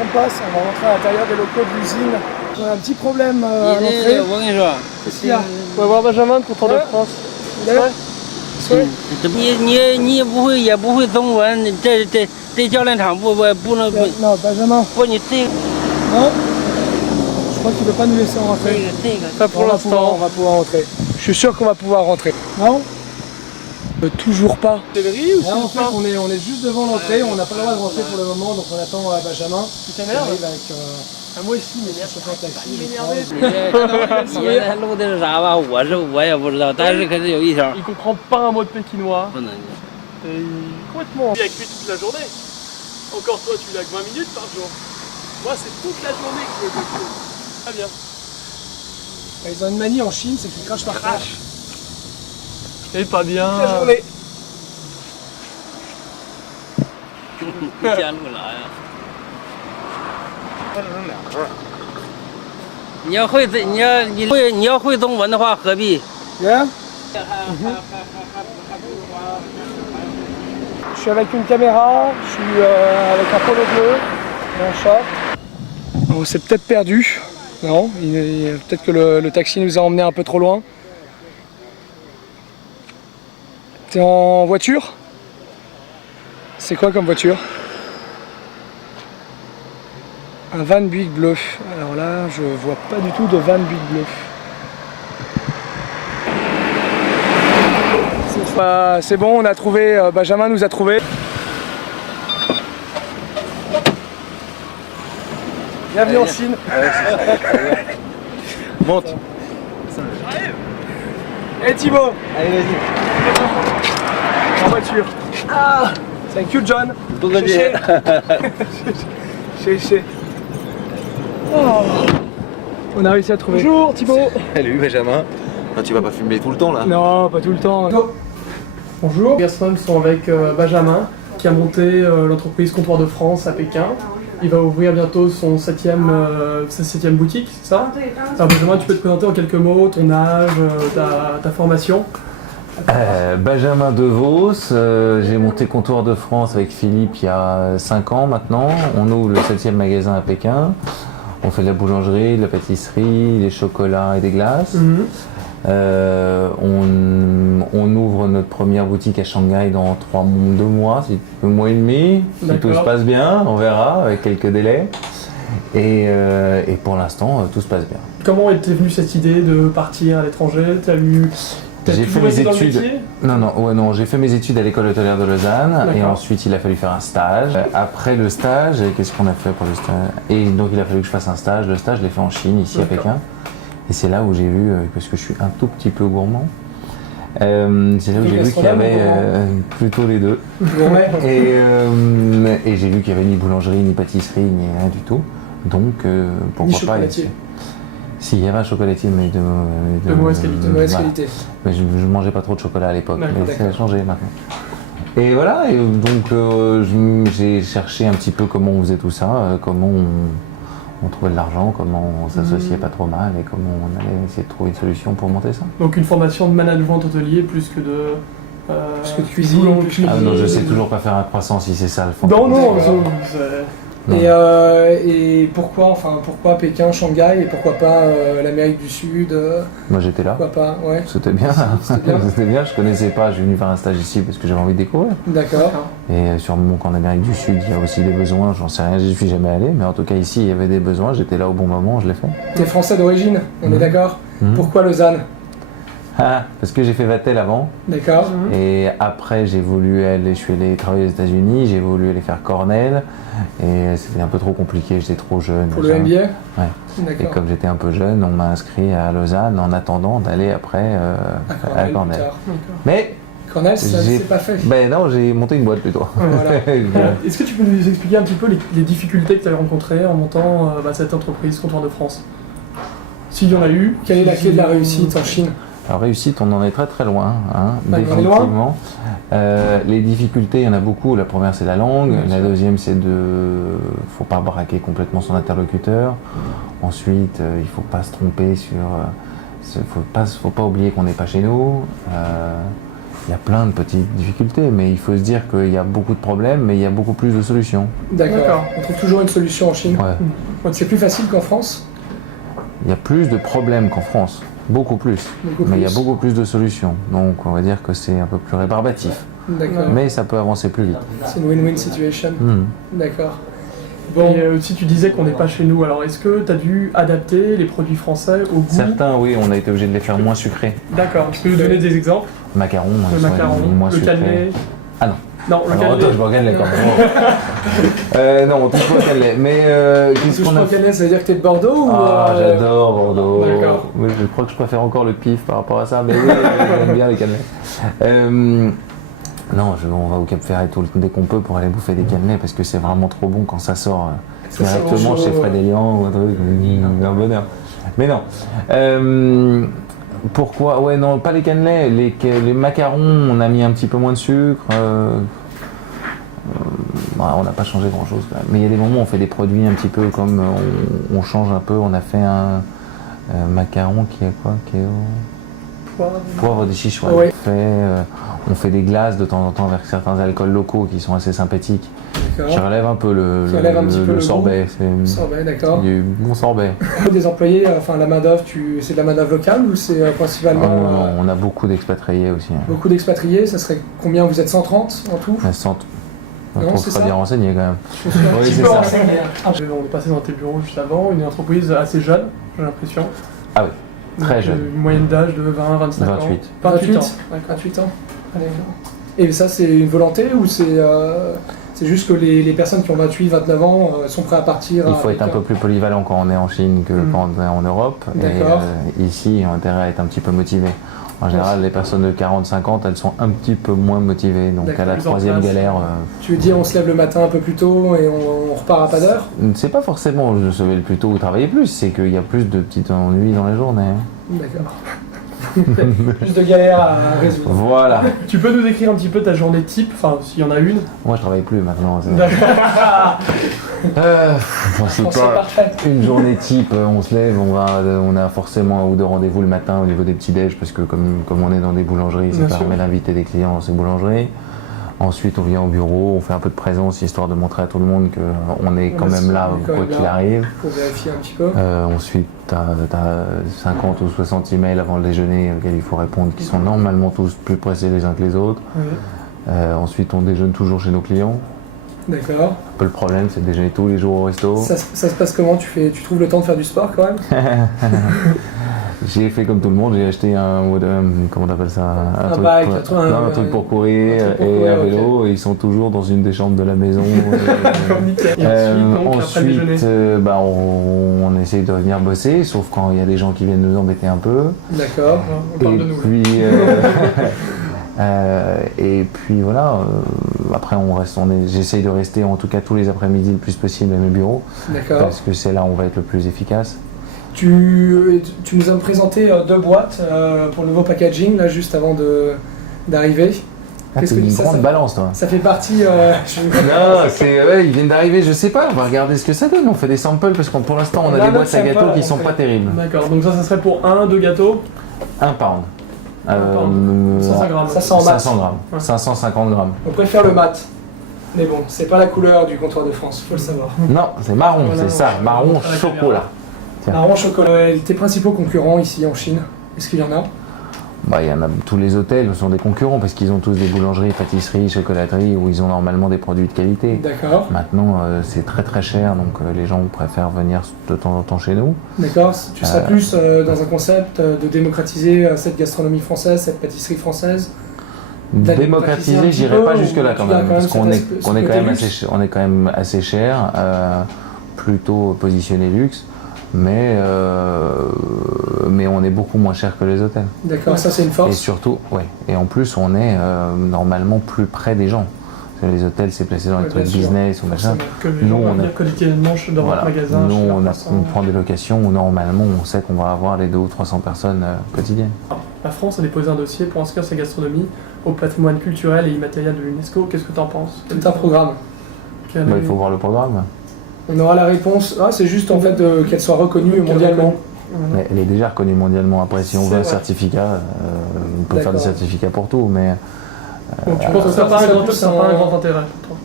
trompe pas, on va rentrer à l'intérieur des locaux de l'usine. On a un petit problème à l'entrée. Qu'est-ce qu'il y a? On va voir Benjamin, contrôle de France. Il est là? Oui. 你也不会中文，这教练场不能 Non, Benjamin. 不你这个 Non? Je crois qu'il ne veut pas nous laisser rentrer. Pas pour On l'instant. va pouvoir rentrer. Je suis sûr qu'on va pouvoir rentrer. Non? Toujours pas. C'est le riz ou Là, en fait, on est juste devant l'entrée, on n'a pas le droit de rentrer pour le moment, donc on attend Benjamin. Tu Qui t'énerves? arrive avec moi aussi, mais son chauffeur taxi. il je m'énervait. crois. 你这录的是啥吧？我也不知道，但是可是有一条 Il comprend pas un mot de pékinois. 不能。 Et il est complètement. Il est avec lui toute la journée. Encore toi, tu l'as que 20 minutes par jour. Moi, c'est toute la journée que je veux que très bien. Ils ont une manie en Chine, c'est qu'ils crachent par terre. Et pas bien. Toute la journée. 加入了呀。你要会中文的话，何必？ Yeah? Je suis avec une caméra, je suis avec un polo bleu et un short. On s'est peut-être perdu. Non, peut-être que le taxi nous a emmenés un peu trop loin. T'es en voiture? C'est quoi comme voiture? Un van Buick bleu. Alors là, je vois pas du tout de van Buick bleu. C'est bon, on a trouvé, Benjamin nous a trouvé. Bienvenue en Chine. Monte. Et Thibaut, Allez, vas-y. en voiture. Ah, thank you John. Chéché. Chéché. Oh. On a réussi à trouver. Bonjour Thibaut. Salut Benjamin. Non, tu vas pas fumer tout le temps là? Non, pas tout le temps. Bonjour. Gaston sont avec Benjamin qui a monté l'entreprise Comptoir de France à Pékin. Il va ouvrir bientôt sa septième boutique, c'est ça? Alors Benjamin, tu peux te présenter en quelques mots, ton âge, ta formation? Benjamin Devos, j'ai monté Comptoir de France avec Philippe il y a 5 ans maintenant. On ouvre le 7e magasin à Pékin. On fait de la boulangerie, de la pâtisserie, des chocolats et des glaces. On ouvre notre première boutique à Shanghai dans 2 mois, 2 mois et demi. Si tout se passe bien, on verra, avec quelques délais. Et pour l'instant, tout se passe bien. Comment était venue cette idée de partir à l'étranger? J'ai fait mes études. Non, j'ai fait mes études à l'école hôtelière de Lausanne et ensuite il a fallu faire un stage. Après le stage, qu'est-ce qu'on a fait pour le stage? Et donc il a fallu que je fasse un stage. Le stage, je l'ai fait en Chine, ici à Pékin. Et c'est là où j'ai vu, parce que je suis un tout petit peu gourmand, c'est là où j'ai vu qu'il y avait plutôt les deux. Et j'ai vu qu'il n'y avait ni boulangerie, ni pâtisserie, ni rien du tout. Donc pourquoi pas ici. Si, il y avait un chocolatier, mais de mauvaise qualité. Mais je ne mangeais pas trop de chocolat à l'époque, mais ça a changé maintenant. Et voilà, et donc j'ai cherché un petit peu comment on faisait tout ça, comment on trouvait de l'argent, comment on s'associait pas trop mal et comment on allait essayer de trouver une solution pour monter ça. Donc une formation de management hôtelier plus que de... plus que de cuisine. Ah non, je sais toujours pas faire un croissant si c'est ça le fond. Non. Et pourquoi Pékin, Shanghai et pourquoi pas l'Amérique du Sud? Moi j'étais là. Pourquoi pas? Ouais. C'était bien. C'était bien, je connaissais pas, je suis venu faire un stage ici parce que j'avais envie de découvrir. D'accord. Et sûrement qu'en Amérique du Sud il y a aussi des besoins, j'en sais rien, j'y suis jamais allé, mais en tout cas ici il y avait des besoins, j'étais là au bon moment, je l'ai fait. T'es français d'origine, on est d'accord? Pourquoi Lausanne? Parce que j'ai fait Vatel avant. D'accord. Et après, je suis allé travailler aux États-Unis, j'ai voulu aller faire Cornell. Et c'était un peu trop compliqué, j'étais trop jeune. Pour le MBA? Ouais. Et comme j'étais un peu jeune, on m'a inscrit à Lausanne en attendant d'aller après à Cornell. Mais Cornell, c'est pas fait. Ben non, j'ai monté une boîte plutôt. Voilà. Est-ce que tu peux nous expliquer un petit peu les difficultés que tu as rencontrées en montant cette entreprise Comptoir de France? S'il y en a eu. Quelle est la clé de la réussite en Chine? Alors réussite, on en est très très loin, définitivement. Les difficultés, il y en a beaucoup. La première, c'est la langue. La deuxième, c'est faut pas braquer complètement son interlocuteur. Ensuite, il faut pas se tromper faut pas oublier qu'on n'est pas chez nous. Il y a plein de petites difficultés, mais il faut se dire qu'il y a beaucoup de problèmes, mais il y a beaucoup plus de solutions. D'accord. On trouve toujours une solution en Chine. Ouais. C'est plus facile qu'en France. Il y a plus de problèmes qu'en France, beaucoup plus. Mais il y a beaucoup plus de solutions, donc on va dire que c'est un peu plus rébarbatif. D'accord. Mais ça peut avancer plus vite. C'est une win-win situation. D'accord. Bon. Et aussi, tu disais qu'on n'est pas chez nous. Alors, est-ce que tu as dû adapter les produits français au goût? Certains, oui, on a été obligé de les faire moins sucrés. D'accord. Tu peux nous donner des exemples? Macarons, Le macaron, moins le sucrés. cannelé. Ah non. Non, le Alors, cannelé. attends, je bois au cannelé quand même. Non, on touche pas au cannelé. Mais qu'est-ce qu'on a fait? Cannelé, ça veut dire que t'es de Bordeaux ou J'adore Bordeaux. D'accord. Oui, je crois que je préfère encore le pif par rapport à ça, mais oui, j'aime bien les cannelés. Non, on va au Cap Ferret dès qu'on peut pour aller bouffer des cannelés parce que c'est vraiment trop bon quand ça sort directement chez Fred Elian ou un truc, un bonheur. Mais non. Pourquoi? Ouais, non, pas les cannelés. Les macarons, on a mis un petit peu moins de sucre. On n'a pas changé grand chose quand même. Mais il y a des moments où on fait des produits un petit peu comme on change un peu. On a fait un macaron qui est quoi? Qui est poivre de chiche, ouais. Ouais. On fait des glaces de temps en temps avec certains alcools locaux qui sont assez sympathiques. Je relève un peu le sorbet. Sorbet, d'accord. Du bon sorbet. Des employés, enfin la main-d'œuvre, c'est de la main-d'œuvre locale ou c'est principalement. Non, on a beaucoup d'expatriés aussi. Beaucoup d'expatriés, ça serait combien? Vous êtes 130 en tout? On trouve très bien renseigné quand même. Oui, c'est ça. On est passé dans tes bureaux juste avant, une entreprise assez jeune, j'ai l'impression. Ah oui, très jeune. Une moyenne d'âge de 20, 25 ans. 28. 28 ans. 28 ans. Et ça, c'est une volonté ou c'est juste que les personnes qui ont 28, 29 ans sont prêts à partir? Il faut être un peu plus polyvalent quand on est en Chine que quand on est en Europe. D'accord. Et ici, on a intérêt à être un petit peu motivé. En général, les personnes de 40-50, elles sont un petit peu moins motivées. Donc à la troisième galère... Tu veux dire, on se lève le matin un peu plus tôt et on repart à pas d'heure? C'est pas forcément se lever plus tôt ou travailler plus, c'est qu'il y a plus de petits ennuis dans la journée. D'accord. Plus de galères à résoudre. Voilà. Tu peux nous décrire un petit peu ta journée type, enfin s'il y en a une? Moi, je travaille plus maintenant. C'est C'est pas parfait. une journée type. On se lève, on a forcément un ou deux rendez-vous le matin au niveau des petits déj parce que comme on est dans des boulangeries, ça permet d'inviter des clients dans ces boulangeries. Ensuite, on vient au bureau, on fait un peu de présence histoire de montrer à tout le monde qu'on est quand même là quoi qu'il arrive. Pour vérifier un petit peu. Ensuite, tu as 50 ou 60 emails avant le déjeuner auxquels il faut répondre qui sont normalement tous plus pressés les uns que les autres. Oui. Ensuite, on déjeune toujours chez nos clients. D'accord. Un peu le problème, c'est de déjeuner tous les jours au resto. Ça se passe comment? Tu trouves le temps de faire du sport quand même? J'ai fait comme tout le monde, j'ai acheté comment on appelle ça? Un truc pour courir et un vélo, et ils sont toujours dans une des chambres de la maison. Ensuite, on essaye de venir bosser, sauf quand il y a des gens qui viennent nous embêter un peu. D'accord. On parle de nous. Et puis voilà, après j'essaye de rester en tout cas tous les après-midi le plus possible à mes bureaux. D'accord. Parce que c'est là où on va être le plus efficace. Tu nous as présenté 2 boîtes pour le nouveau packaging là juste avant d'arriver. C'est une grande balance, toi. Ça fait partie. Non, ils viennent d'arriver, je sais pas, on va regarder ce que ça donne. On fait des samples parce que pour l'instant on a des boîtes à gâteaux qui sont pas terribles. D'accord, donc ça serait pour 2 gâteaux? 1 pound. 500 grammes. 500 grammes. 550 grammes. On préfère le mat. Mais bon, c'est pas la couleur du comptoir de France, faut le savoir. Non, c'est marron, c'est ça, marron chocolat. Tiens. Marron chocolat. Tes principaux concurrents ici en Chine, est-ce qu'il y en a? Il y en a, tous les hôtels sont des concurrents parce qu'ils ont tous des boulangeries, pâtisseries, chocolateries où ils ont normalement des produits de qualité. D'accord. Maintenant, c'est très très cher, donc les gens préfèrent venir de temps en temps chez nous. D'accord. Tu serais plus dans un concept de démocratiser cette gastronomie française, cette pâtisserie française? Démocratiser, j'irai pas jusque-là quand même, parce qu'on est quand même assez cher, plutôt positionné luxe. Mais on est beaucoup moins cher que les hôtels. D'accord, ça c'est une force. Et surtout, et en plus on est normalement plus près des gens. Parce que les hôtels c'est placé dans les trucs business ou machin. Nous on a quotidiennement dans votre magasin. Nous on prend des locations où normalement on sait qu'on va avoir les 200 ou 300 personnes quotidiennes. La France a déposé un dossier pour inscrire sa gastronomie au patrimoine culturel et immatériel de l'UNESCO. Qu'est-ce que tu en penses? C'est un programme. Il faut voir le programme. On aura la réponse. C'est juste en fait qu'elle soit reconnue mondialement. Mais elle est déjà reconnue mondialement. Après, si on veut un certificat, on peut faire des D'accord. certificats pour tout, mais Donc tu penses que ça n'a pas, un grand intérêt pour toi?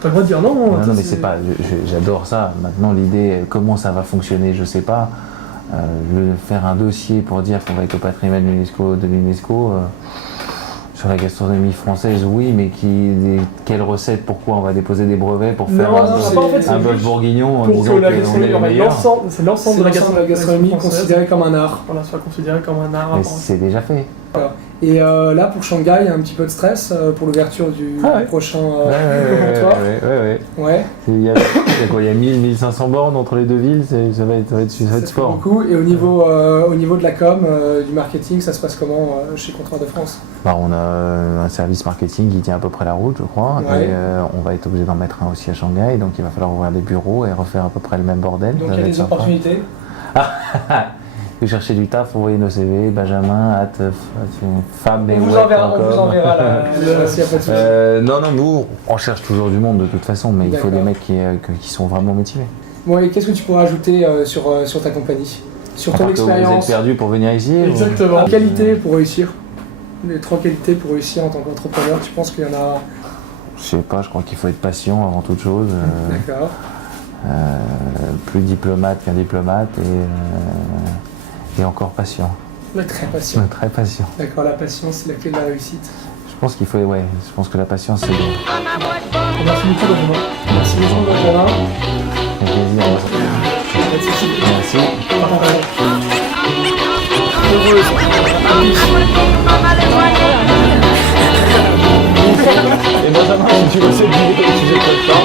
T'as le droit de dire non. non, mais c'est pas. J'adore ça. Maintenant, l'idée, comment ça va fonctionner, je sais pas. Faire un dossier pour dire qu'on va être au patrimoine de l'UNESCO. Sur la gastronomie française, oui, mais quelle recette, pourquoi on va déposer des brevets pour faire un bœuf bourguignon en disant qu'on est le meilleur. C'est l'ensemble de la gastronomie considérée comme un art. Voilà, soit considéré comme un art. Mais c'est déjà fait. Et là, pour Shanghai, il y a un petit peu de stress pour l'ouverture du prochain comptoir. Ouais. Il y a quoi, il y a 1000-1500 bornes entre les deux villes, ça va être sport. Beaucoup. Et au niveau de la com, du marketing, ça se passe comment chez Comptoir de France? Bah, on a un service marketing qui tient à peu près la route, je crois. Ouais. Et on va être obligé d'en mettre un aussi à Shanghai, donc il va falloir ouvrir des bureaux et refaire à peu près le même bordel. Donc il y a des opportunités. Vous cherchez du taf, envoyez nos CV, Benjamin, femme et On vous enverra s'il n'y a pas de souci. non, nous, on cherche toujours du monde de toute façon, mais il faut des mecs qui sont vraiment motivés. Bon, et qu'est-ce que tu pourrais ajouter sur ta compagnie? Sur ton Vous êtes expérience? perdu pour venir ici? Exactement. Qualités pour réussir? Les 3 qualités pour réussir en tant qu'entrepreneur, tu penses qu'il y en a? Je sais pas, je crois qu'il faut être patient avant toute chose. D'accord. Plus diplomate qu'un diplomate et encore patient. Très patient. Très patient. D'accord, la patience, c'est la clé de la réussite. Je pense qu'il faut, je pense que la patience c'est bien. Merci beaucoup, Benjamin. Merci beaucoup, Benjamin. Un plaisir. Merci. Et Benjamin, si tu veux cette vidéo, si j'ai pas le temps.